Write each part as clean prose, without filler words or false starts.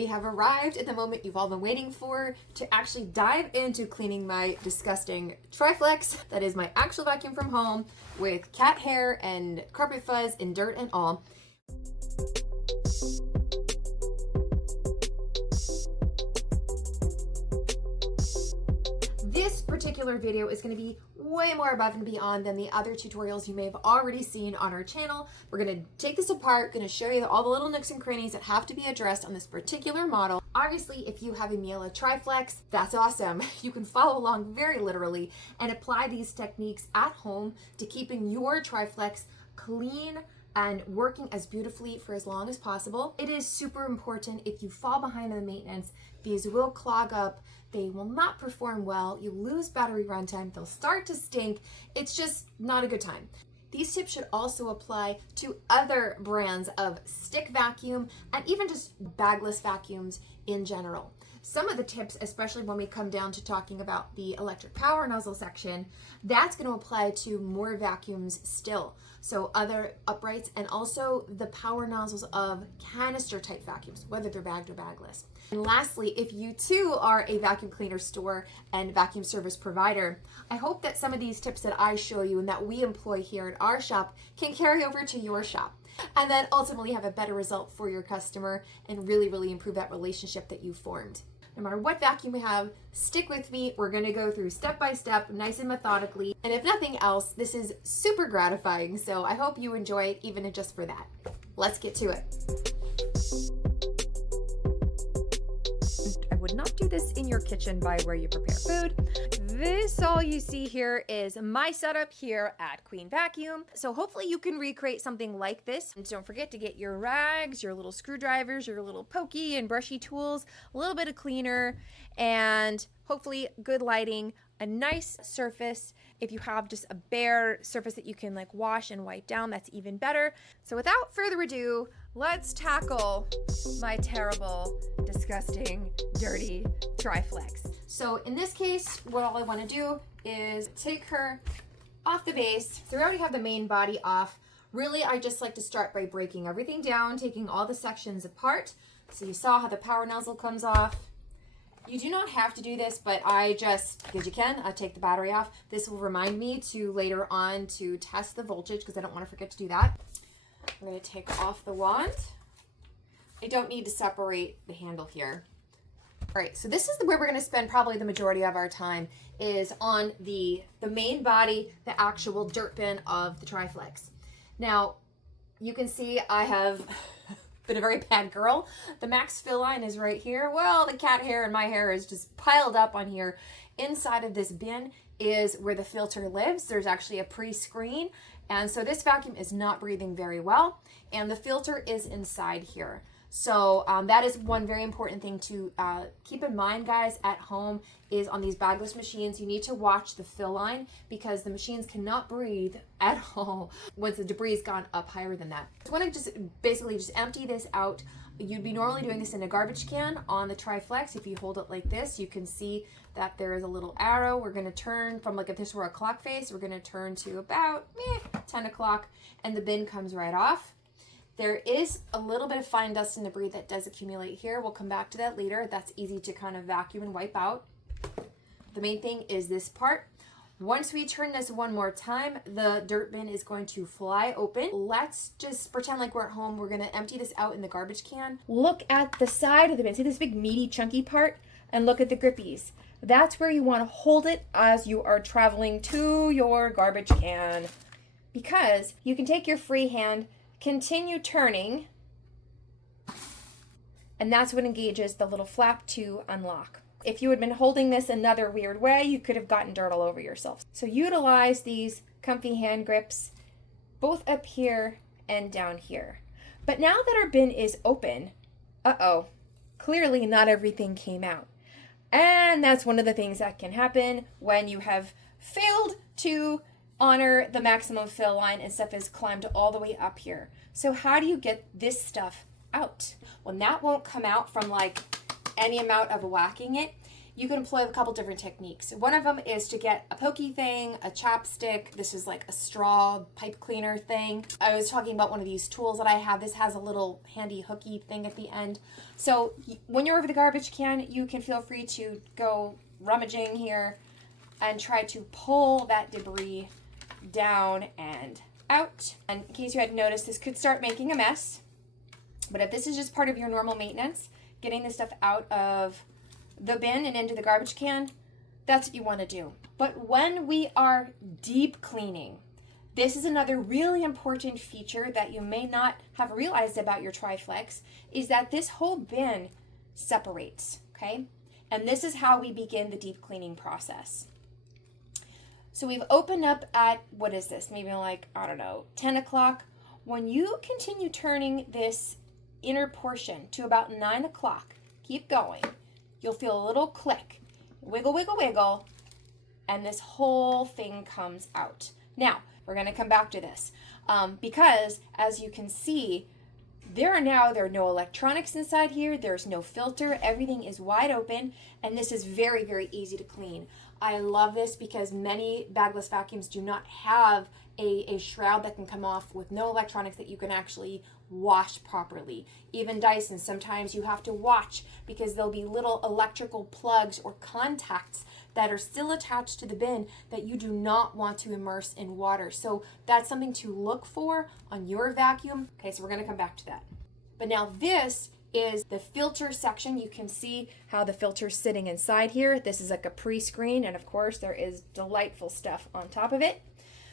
we have arrived at the moment you've all been waiting for to actually dive into cleaning my disgusting Triflex. That is my actual vacuum from home with cat hair and carpet fuzz and dirt and all. This particular video is going to be way more above and beyond than the other tutorials you may have already seen on our channel. We're going to take this apart, going to show you all the little nooks and crannies that have to be addressed on this particular model. Obviously, if you have a Miele Triflex, that's awesome. You can follow along very literally and apply these techniques at home to keeping your Triflex clean and working as beautifully for as long as possible. It is super important if you fall behind in the maintenance, these will clog up, they will not perform well, you lose battery runtime, they'll start to stink. It's just not a good time. These tips should also apply to other brands of stick vacuum and even just bagless vacuums in general. Some of the tips, especially when we come down to talking about the electric power nozzle section, that's going to apply to more vacuums still. So other uprights and also the power nozzles of canister type vacuums, whether they're bagged or bagless. And lastly, if you too are a vacuum cleaner store and vacuum service provider, I hope that some of these tips that I show you and that we employ here at our shop can carry over to your shop and then ultimately have a better result for your customer and really improve that relationship that you formed. No matter what vacuum we have, stick with me. We're going to go through step by step, nice and methodically. And if nothing else, this is super gratifying. So I hope you enjoy it, even just for that. Let's get to it. I would not do this in your kitchen by where you prepare food. This all you see here is my setup here at Queen Vacuum. So hopefully you can recreate something like this. And don't forget to get your rags, your little screwdrivers, your little pokey and brushy tools, a little bit of cleaner, and hopefully good lighting, a nice surface. If you have just a bare surface that you can like wash and wipe down, that's even better. So without further ado, let's tackle my terrible, disgusting, dirty Triflex. So in this case, what all I want to do is take her off the base. So we already have the main body off. Really, I just like to start by breaking everything down, taking all the sections apart. So you saw how the power nozzle comes off. You do not have to do this, but I just, because you can, I take the battery off. This will remind me to later on to test the voltage because I don't want to forget to do that. I'm going to take off the wand. I don't need to separate the handle here. All right, so this is where we're going to spend probably the majority of our time is on the main body, the actual dirt bin of the Triflex. Now, you can see I have been a very bad girl. The max fill line is right here. Well, the cat hair and my hair is just piled up on here. Inside of this bin is where the filter lives. There's actually a pre-screen. And so this vacuum is not breathing very well. And the filter is inside here. So that is one very important thing to keep in mind, guys, at home is on these bagless machines, you need to watch the fill line because the machines cannot breathe at all once the debris has gone up higher than that. So I want to just basically just empty this out. You'd be normally doing this in a garbage can on the Triflex. If you hold it like this, you can see that there is a little arrow. We're going to turn from, like if this were a clock face, we're going to turn to about 10 o'clock and the bin comes right off. There is a little bit of fine dust and debris that does accumulate here. We'll come back to that later. That's easy to kind of vacuum and wipe out. The main thing is this part. Once we turn this one more time, the dirt bin is going to fly open. Let's just pretend like we're at home. We're going to empty this out in the garbage can. Look at the side of the bin. See this big meaty chunky part? And look at the grippies. That's where you want to hold it as you are traveling to your garbage can. Because you can take your free hand, continue turning, and that's what engages the little flap to unlock. If you had been holding this another weird way, you could have gotten dirt all over yourself. So utilize these comfy hand grips both up here and down here. But now that our bin is open, clearly not everything came out. And that's one of the things that can happen when you have failed to honor the maximum fill line and stuff has climbed all the way up here. So how do you get this stuff out? Well, that won't come out from like any amount of whacking it. you can employ a couple different techniques. One of them is to get a pokey thing, a chapstick. This is like a straw pipe cleaner thing. I was talking about one of these tools that I have. This has a little handy hooky thing at the end. So when you're over the garbage can, you can feel free to go rummaging here and try to pull that debris down and out. And in case you hadn't noticed, this could start making a mess. But if this is just part of your normal maintenance, getting this stuff out of the bin and into the garbage can, that's what you want to do. But when we are deep cleaning, this is another really important feature that you may not have realized about your Triflex, is that this whole bin separates, okay? And this is how we begin the deep cleaning process. So we've opened up at, what is this? Maybe like, I don't know, 10 o'clock. When you continue turning this inner portion to about 9 o'clock, keep going, you'll feel a little click. Wiggle, wiggle, wiggle, and this whole thing comes out. Now, we're going to come back to this because, as you can see, there are no electronics inside here. There's no filter. Everything is wide open, and this is very, very easy to clean. I love this because many bagless vacuums do not have a shroud that can come off with no electronics that you can actually wash properly. Even Dyson, sometimes you have to watch because there'll be little electrical plugs or contacts that are still attached to the bin that you do not want to immerse in water. So that's something to look for on your vacuum. Okay, so we're going to come back to that. But now this is the filter section. You can see how the filter's sitting inside here. This is like a pre-screen, and of course there is delightful stuff on top of it.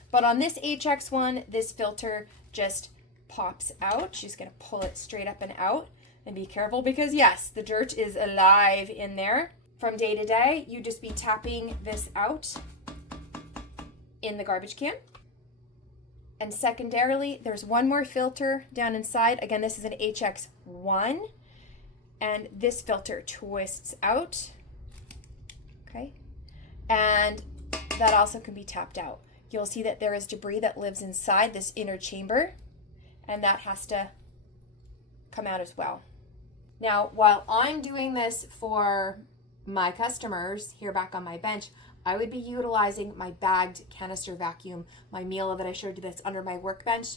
But on this HX one, this filter just pops out. She's going to pull it straight up and out. And be careful because yes, the dirt is alive in there. From day to day, you just be tapping this out in the garbage can. And secondarily, there's one more filter down inside. Again, this is an HX1. And this filter twists out. Okay. And that also can be tapped out. You'll see that there is debris that lives inside this inner chamber, and that has to come out as well. Now, while I'm doing this for my customers here back on my bench, I would be utilizing my bagged canister vacuum, my Miele that I showed you that's under my workbench,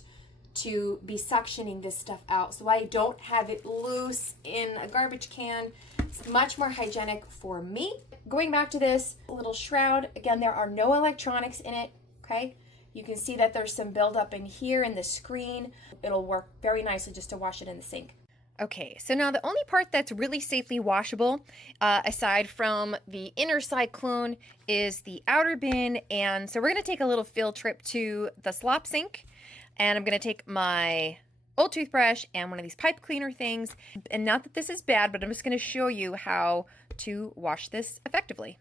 to be suctioning this stuff out so I don't have it loose in a garbage can. It's much more hygienic for me. Going back to this little shroud, again, there are no electronics in it. Okay, you can see that there's some buildup in here in the screen. It'll work very nicely just to wash it in the sink. Okay, so now the only part that's really safely washable, aside from the inner cyclone, is the outer bin. And so we're going to take a little field trip to the slop sink, and I'm going to take my old toothbrush and one of these pipe cleaner things. And not that this is bad, but I'm just going to show you how to wash this effectively.